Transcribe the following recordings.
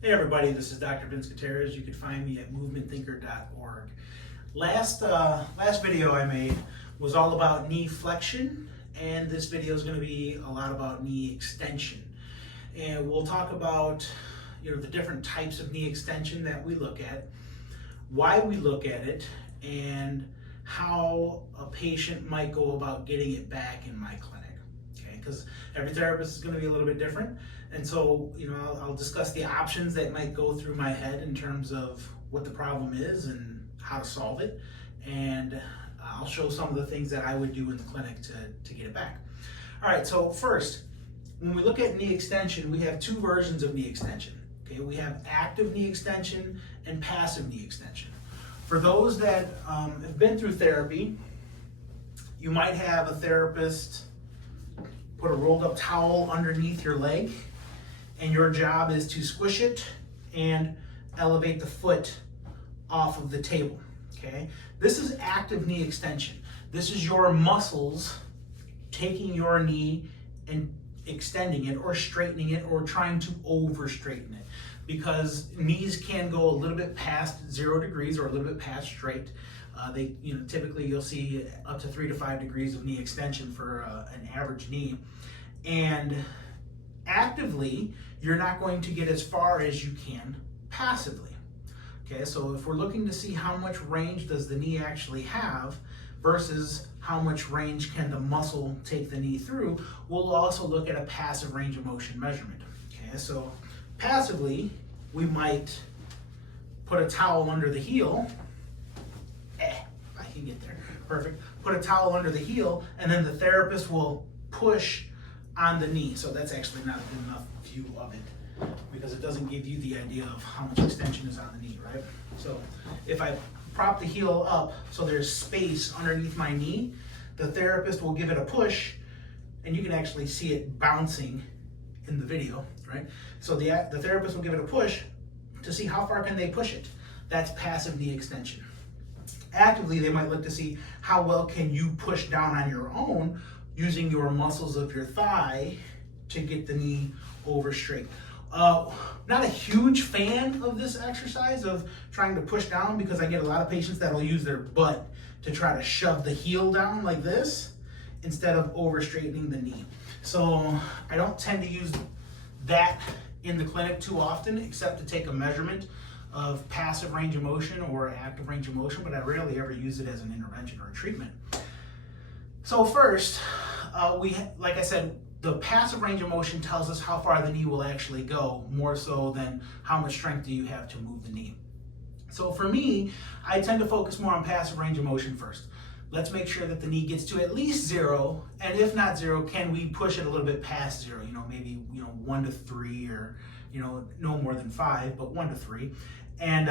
Hey everybody, this is Dr. Vince Gutierrez. You can find me at movementthinker.org. Last video I made was all about knee flexion, and this video is going to be a lot about knee extension. And we'll talk about the different types of knee extension that we look at, why we look at it, and how a patient might go about getting it back in my clinic. Okay, because every therapist is going to be a little bit different. And so, I'll discuss the options that might go through my head in terms of what the problem is and how to solve it. And I'll show some of the things that I would do in the clinic to get it back. All right, so first, when we look at knee extension, we have two versions of knee extension. Okay, we have active knee extension and passive knee extension. For those that have been through therapy, you might have a therapist put a rolled up towel underneath your leg, and your job is to squish it and elevate the foot off of the table, okay? This is active knee extension. This is your muscles taking your knee and extending it or straightening it or trying to over straighten it, because knees can go a little bit past 0 degrees or a little bit past straight. Typically you'll see up to 3 to 5 degrees of knee extension for an average knee. And actively, you're not going to get as far as you can passively. Okay, so if we're looking to see how much range does the knee actually have versus how much range can the muscle take the knee through, we'll also look at a passive range of motion measurement. Okay, so passively, we might put a towel under the heel. I can get there, perfect. Put a towel under the heel, and then the therapist will push on the knee. So that's actually not a good enough view of it, because it doesn't give you the idea of how much extension is on the knee, right? So if I prop the heel up so there's space underneath my knee, the therapist will give it a push, and you can actually see it bouncing in the video, right? So the therapist will give it a push to see how far can they push it. That's passive knee extension. Actively, they might look to see how well can you push down on your own using your muscles of your thigh to get the knee over straight. Not a huge fan of this exercise of trying to push down, because I get a lot of patients that will use their butt to try to shove the heel down like this instead of over straightening the knee. So I don't tend to use that in the clinic too often, except to take a measurement of passive range of motion or active range of motion, but I rarely ever use it as an intervention or a treatment. So first, like I said, the passive range of motion tells us how far the knee will actually go, more so than how much strength do you have to move the knee. So for me, I tend to focus more on passive range of motion first. Let's make sure that the knee gets to at least 0, and if not 0, can we push it a little bit past 0? Maybe 1 to 3, or no more than 5, but 1 to 3. And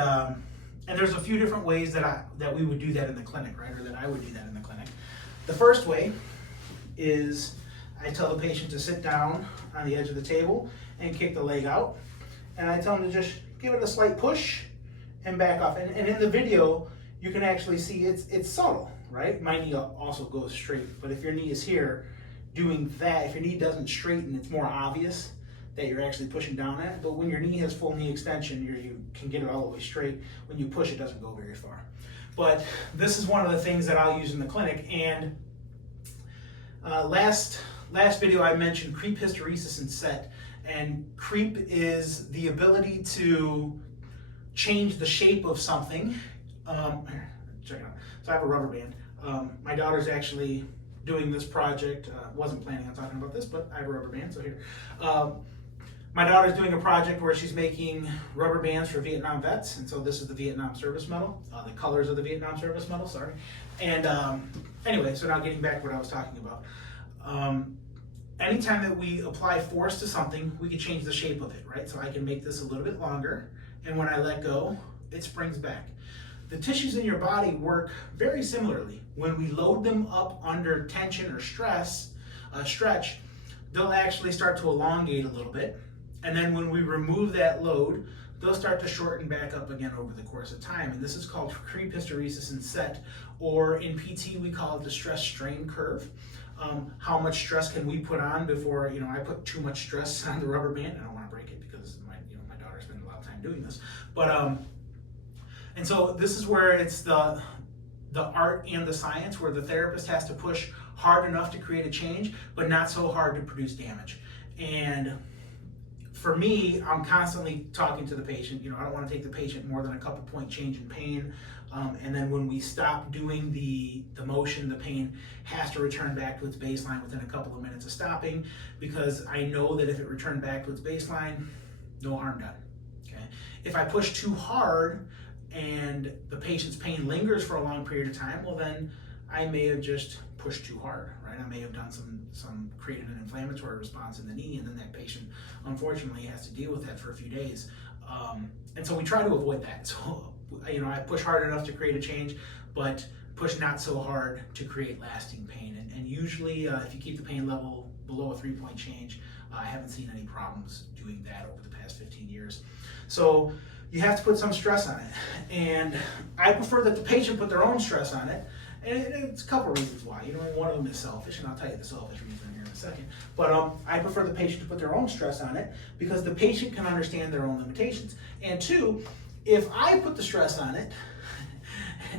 there's a few different ways that we would do that in the clinic, right? Or that I would do that in the clinic. The first way is I tell the patient to sit down on the edge of the table and kick the leg out, and I tell them to just give it a slight push and back off. And in the video, you can actually see it's subtle, right? My knee also goes straight, but if your knee is here doing that, if your knee doesn't straighten, it's more obvious that you're actually pushing down at it. But when your knee has full knee extension, you can get it all the way straight. When you push, it doesn't go very far. But this is one of the things that I'll use in the clinic. And last video I mentioned creep, hysteresis, and set. And creep is the ability to change the shape of something. Check it out. So I have a rubber band. My daughter's actually doing this project. Wasn't planning on talking about this, but I have a rubber band, so here. My daughter's doing a project where she's making rubber bands for Vietnam vets, and so this is the Vietnam Service Medal, the colors of the Vietnam Service Medal, sorry. And anyway, so now getting back to what I was talking about. Anytime that we apply force to something, we can change the shape of it, right? So I can make this a little bit longer, and when I let go, it springs back. The tissues in your body work very similarly. When we load them up under tension or stress, stretch, they'll actually start to elongate a little bit. And then when we remove that load, they'll start to shorten back up again over the course of time. And this is called creep, hysteresis, and set, or in PT we call it the stress strain curve. How much stress can we put on before, I put too much stress on the rubber band. I don't want to break it because my daughter spends a lot of time doing this. But, and so this is where it's the art and the science, where the therapist has to push hard enough to create a change, but not so hard to produce damage. And for me, I'm constantly talking to the patient. I don't want to take the patient more than a couple point change in pain. And then when we stop doing the motion, the pain has to return back to its baseline within a couple of minutes of stopping, because I know that if it returned back to its baseline, no harm done. Okay. If I push too hard and the patient's pain lingers for a long period of time, well then I may have just pushed too hard, right? I may have done created an inflammatory response in the knee, and then that patient unfortunately has to deal with that for a few days. And so we try to avoid that. So, I push hard enough to create a change, but push not so hard to create lasting pain. And usually, if you keep the pain level below a 3-point change, I haven't seen any problems doing that over the past 15 years. So you have to put some stress on it. And I prefer that the patient put their own stress on it. And it's a couple reasons why. One of them is selfish, and I'll tell you the selfish reason here in a second. But I prefer the patient to put their own stress on it, because the patient can understand their own limitations. And two, if I put the stress on it,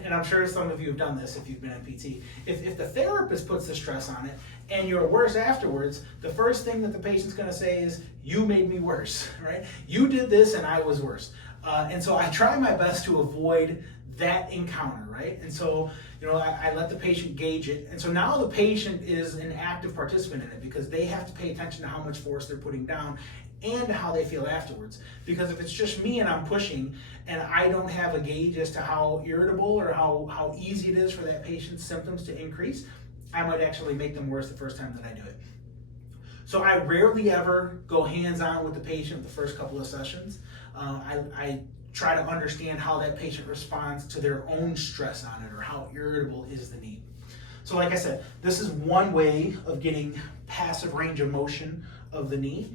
and I'm sure some of you have done this if you've been in PT, if the therapist puts the stress on it and you're worse afterwards, the first thing that the patient's going to say is, you made me worse, right? You did this and I was worse. And so I try my best to avoid that encounter, right? And so, I let the patient gauge it. And so now the patient is an active participant in it, because they have to pay attention to how much force they're putting down and how they feel afterwards. Because if it's just me and I'm pushing and I don't have a gauge as to how irritable or how easy it is for that patient's symptoms to increase, I might actually make them worse the first time that I do it. So I rarely ever go hands-on with the patient the first couple of sessions. I try to understand how that patient responds to their own stress on it, or how irritable is the knee. So like I said, this is one way of getting passive range of motion of the knee,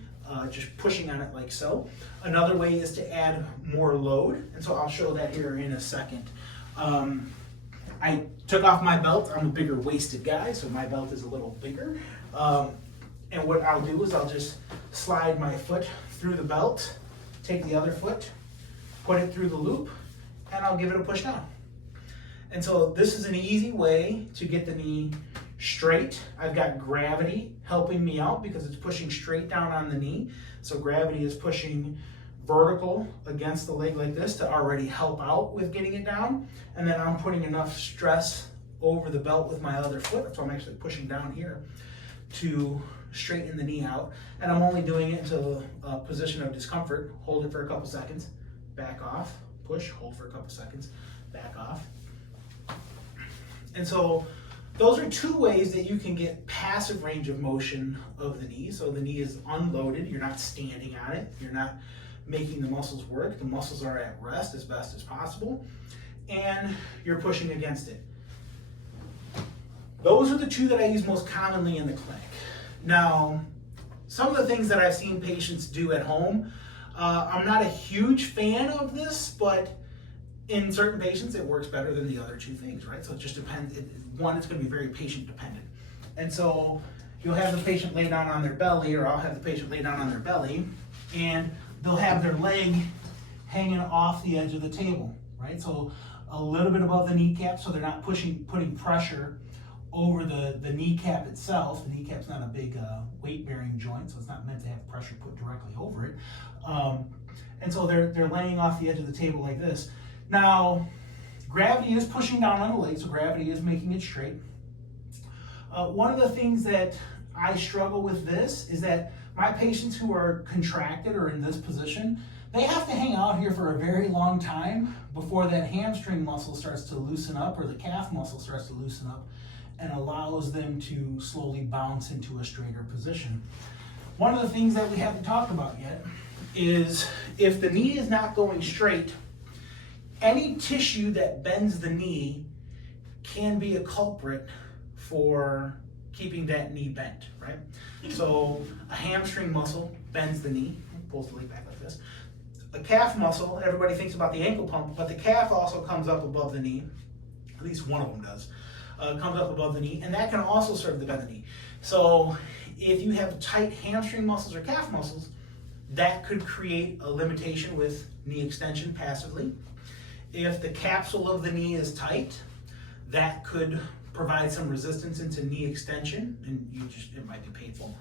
just pushing on it like so. Another way is to add more load, and so I'll show that here in a second. I took off my belt. I'm a bigger waisted guy, so my belt is a little bigger. And what I'll do is I'll just slide my foot through the belt, take the other foot, put it through the loop, and I'll give it a push down. And so this is an easy way to get the knee straight. I've got gravity helping me out because it's pushing straight down on the knee. So gravity is pushing vertical against the leg like this to already help out with getting it down. And then I'm putting enough stress over the belt with my other foot, so I'm actually pushing down here to straighten the knee out. And I'm only doing it into a position of discomfort. Hold it for a couple seconds, back off, push, hold for a couple seconds, back off. And so those are two ways that you can get passive range of motion of the knee. So the knee is unloaded, you're not standing on it, you're not making the muscles work, the muscles are at rest as best as possible, and you're pushing against it. Those are the two that I use most commonly in the clinic. Now, some of the things that I've seen patients do at home, I'm not a huge fan of this, but in certain patients it works better than the other two things, right? So it just depends. One, it's going to be very patient dependent. And so you'll have the patient lay down on their belly, or I'll have the patient lay down on their belly, and they'll have their leg hanging off the edge of the table, right? So a little bit above the kneecap, so they're not putting pressure over the kneecap itself. The kneecap's not a big weight-bearing joint, so it's not meant to have pressure put directly over it. And so they're laying off the edge of the table like this. Now, gravity is pushing down on the leg, so gravity is making it straight. One of the things that I struggle with this is that my patients who are contracted or in this position, they have to hang out here for a very long time before that hamstring muscle starts to loosen up, or the calf muscle starts to loosen up, and allows them to slowly bounce into a straighter position. One of the things that we haven't talked about yet is if the knee is not going straight, any tissue that bends the knee can be a culprit for keeping that knee bent, right? So a hamstring muscle bends the knee, pulls the leg back like this. A calf muscle, everybody thinks about the ankle pump, but the calf also comes up above the knee, at least one of them does, comes up above the knee, and that can also serve to bend the knee. So if you have tight hamstring muscles or calf muscles, that could create a limitation with knee extension passively. If the capsule of the knee is tight, that could provide some resistance into knee extension, and it might be painful.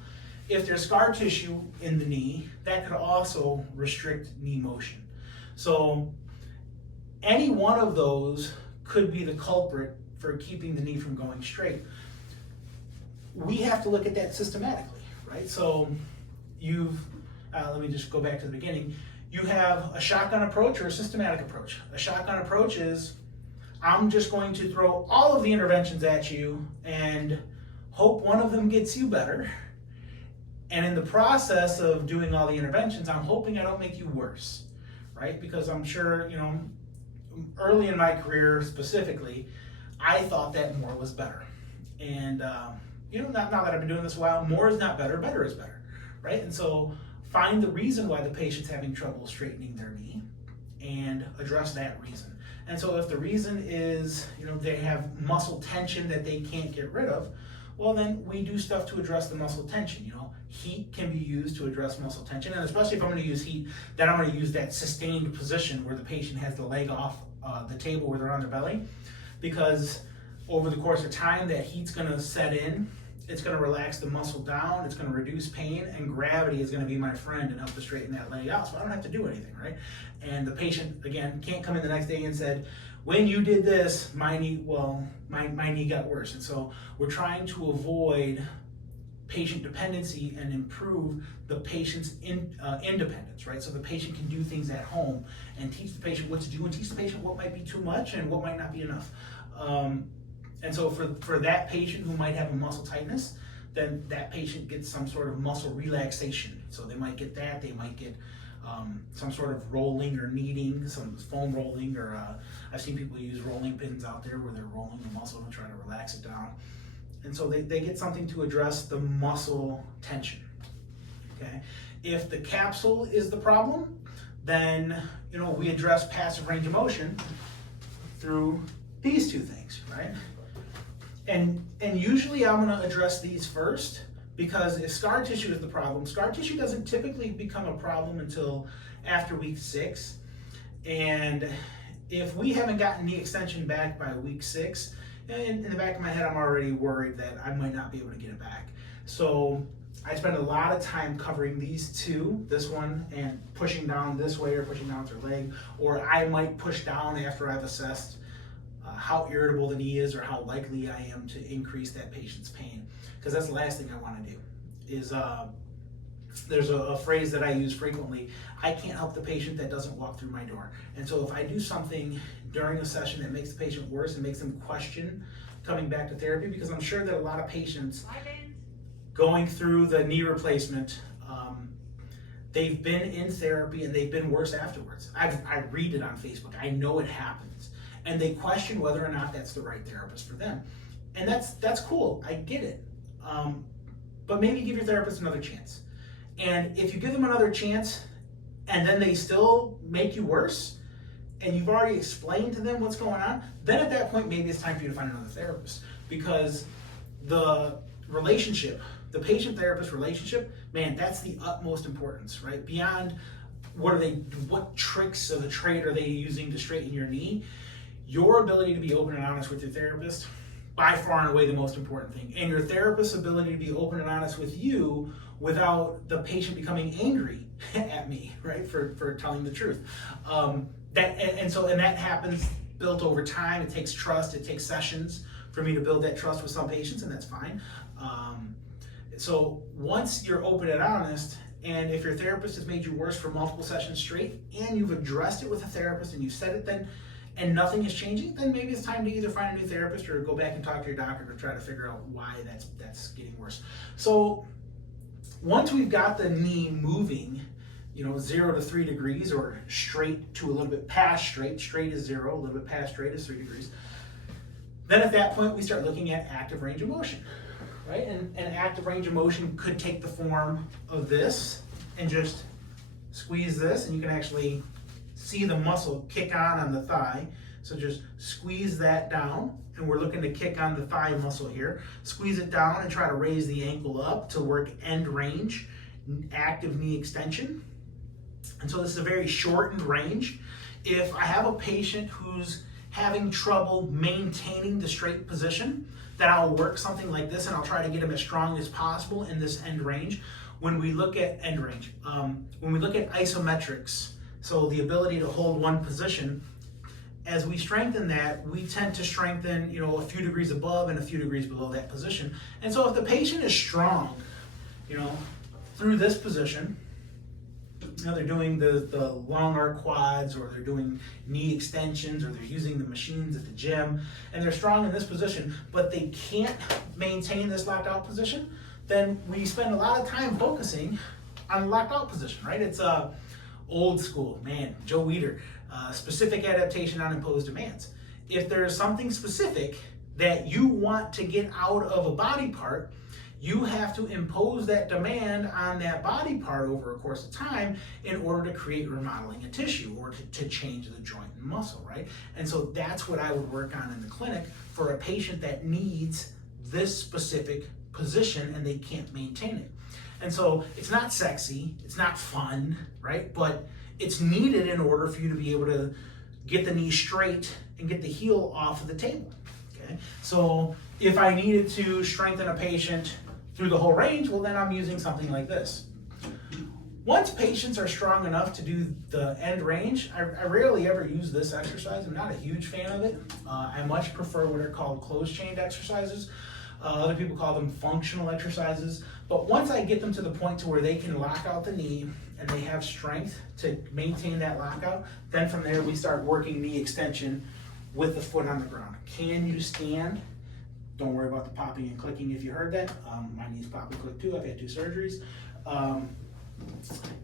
If there's scar tissue in the knee, that could also restrict knee motion. So any one of those could be the culprit for keeping the knee from going straight. We have to look at that systematically, right? So let me just go back to the beginning. You have a shotgun approach or a systematic approach. A shotgun approach is, I'm just going to throw all of the interventions at you and hope one of them gets you better. And in the process of doing all the interventions, I'm hoping I don't make you worse, right? Because I'm sure, early in my career specifically, I thought that more was better. And, now that I've been doing this a while, more is not better, better is better, right? And so find the reason why the patient's having trouble straightening their knee and address that reason. And so if the reason is, they have muscle tension that they can't get rid of, well, then we do stuff to address the muscle tension. Heat can be used to address muscle tension, and especially if I'm going to use heat, then I'm going to use that sustained position where the patient has the leg off the table where they're on their belly, because over the course of time, that heat's going to set in. It's going to relax the muscle down, it's going to reduce pain, and gravity is going to be my friend and help to straighten that leg out, so I don't have to do anything, right? And the patient, again, can't come in the next day and said, when you did this, my knee got worse. And so we're trying to avoid patient dependency and improve the patient's independence, right? So the patient can do things at home and teach the patient what to do and teach the patient what might be too much and what might not be enough. And so for that patient who might have a muscle tightness, then that patient gets some sort of muscle relaxation. So they might get that, they might get some sort of rolling or kneading, some foam rolling, or I've seen people use rolling pins out there where they're rolling the muscle and trying to relax it down. And so they get something to address the muscle tension, okay? If the capsule is the problem, then we address passive range of motion through these two things, right? And usually I'm gonna address these first, because if scar tissue is the problem, scar tissue doesn't typically become a problem until after week 6. And if we haven't gotten knee extension back by week 6, in the back of my head, I'm already worried that I might not be able to get it back. So I spend a lot of time covering these two, this one, and pushing down this way or pushing down their leg, or I might push down after I've assessed how irritable the knee is or how likely I am to increase that patient's pain. Because that's the last thing I want to do is, there's a phrase that I use frequently, I can't help the patient that doesn't walk through my door. And so if I do something during a session that makes the patient worse and makes them question coming back to therapy, because I'm sure that a lot of patients going through the knee replacement, they've been in therapy and they've been worse afterwards. I read it on Facebook, I know it happens. And they question whether or not that's the right therapist for them. And that's cool, I get it. But maybe give your therapist another chance. And if you give them another chance and then they still make you worse, and you've already explained to them what's going on, then at that point maybe it's time for you to find another therapist. Because the relationship, the patient-therapist relationship, man, that's the utmost importance, right? Beyond what tricks of the trade are they using to straighten your knee, your ability to be open and honest with your therapist, by far and away the most important thing. And your therapist's ability to be open and honest with you without the patient becoming angry at me, right, for telling the truth. That happens built over time. It takes trust, it takes sessions for me to build that trust with some patients, and that's fine. So once you're open and honest, and if your therapist has made you worse for multiple sessions straight, and you've addressed it with a therapist and you've said it then, and nothing is changing, then maybe it's time to either find a new therapist or go back and talk to your doctor to try to figure out why that's getting worse. So once we've got the knee moving, 0 to 3 degrees, or straight to a little bit past straight. Straight is 0, a little bit past straight is 3 degrees. Then at that point, we start looking at active range of motion, right? And active range of motion could take the form of this and just squeeze this, and you can actually see the muscle kick on the thigh. So just squeeze that down, and we're looking to kick on the thigh muscle here. Squeeze it down and try to raise the ankle up to work end range, active knee extension. And so this is a very shortened range. If I have a patient who's having trouble maintaining the straight position, then I'll work something like this, and I'll try to get them as strong as possible in this end range. When we look at when we look at isometrics, so the ability to hold one position, as we strengthen that, we tend to strengthen, a few degrees above and a few degrees below that position. And so if the patient is strong, through this position, they're doing the long arc quads, or they're doing knee extensions, or they're using the machines at the gym, and they're strong in this position, but they can't maintain this locked out position, then we spend a lot of time focusing on the locked out position, right? It's old school, Joe Weider, specific adaptation on imposed demands. If there's something specific that you want to get out of a body part, you have to impose that demand on that body part over a course of time in order to create remodeling a tissue, or to change the joint and muscle, right? And so that's what I would work on in the clinic for a patient that needs this specific position and they can't maintain it. And so it's not sexy, it's not fun, right? But it's needed in order for you to be able to get the knee straight and get the heel off of the table, okay? So if I needed to strengthen a patient through the whole range, well, then I'm using something like this. Once patients are strong enough to do the end range, I rarely ever use this exercise. I'm not a huge fan of it. I much prefer what are called closed-chained exercises. Other people call them functional exercises. But once I get them to the point to where they can lock out the knee and they have strength to maintain that lockout, then from there we start working knee extension with the foot on the ground. Can you stand? Don't worry about the popping and clicking if you heard that. My knees pop and click too. I've had 2 surgeries.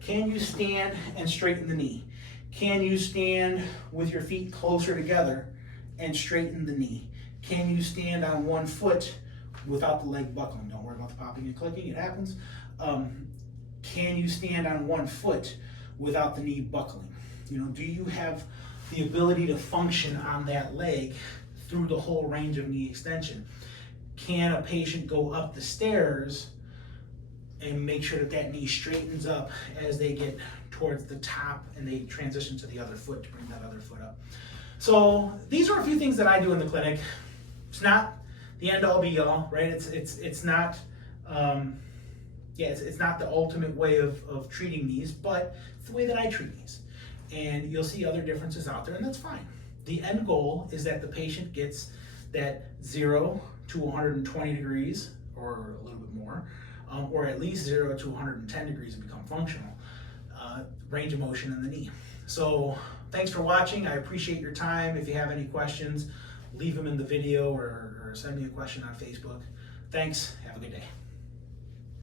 Can you stand and straighten the knee? Can you stand with your feet closer together and straighten the knee? Can you stand on one foot without the leg buckling? Don't worry about the popping and clicking, it happens. Can you stand on one foot without the knee buckling? Do you have the ability to function on that leg through the whole range of knee extension? Can a patient go up the stairs and make sure that that knee straightens up as they get towards the top and they transition to the other foot to bring that other foot up? So these are a few things that I do in the clinic. It's not the end all be all, right? It's not it's not the ultimate way of treating these, but it's the way that I treat these. And you'll see other differences out there, and that's fine. The end goal is that the patient gets that 0 to 120 degrees, or a little bit more, or at least 0 to 110 degrees and become functional, range of motion in the knee. So thanks for watching. I appreciate your time. If you have any questions, leave them in the video, or send me a question on Facebook. Thanks. Have a good day.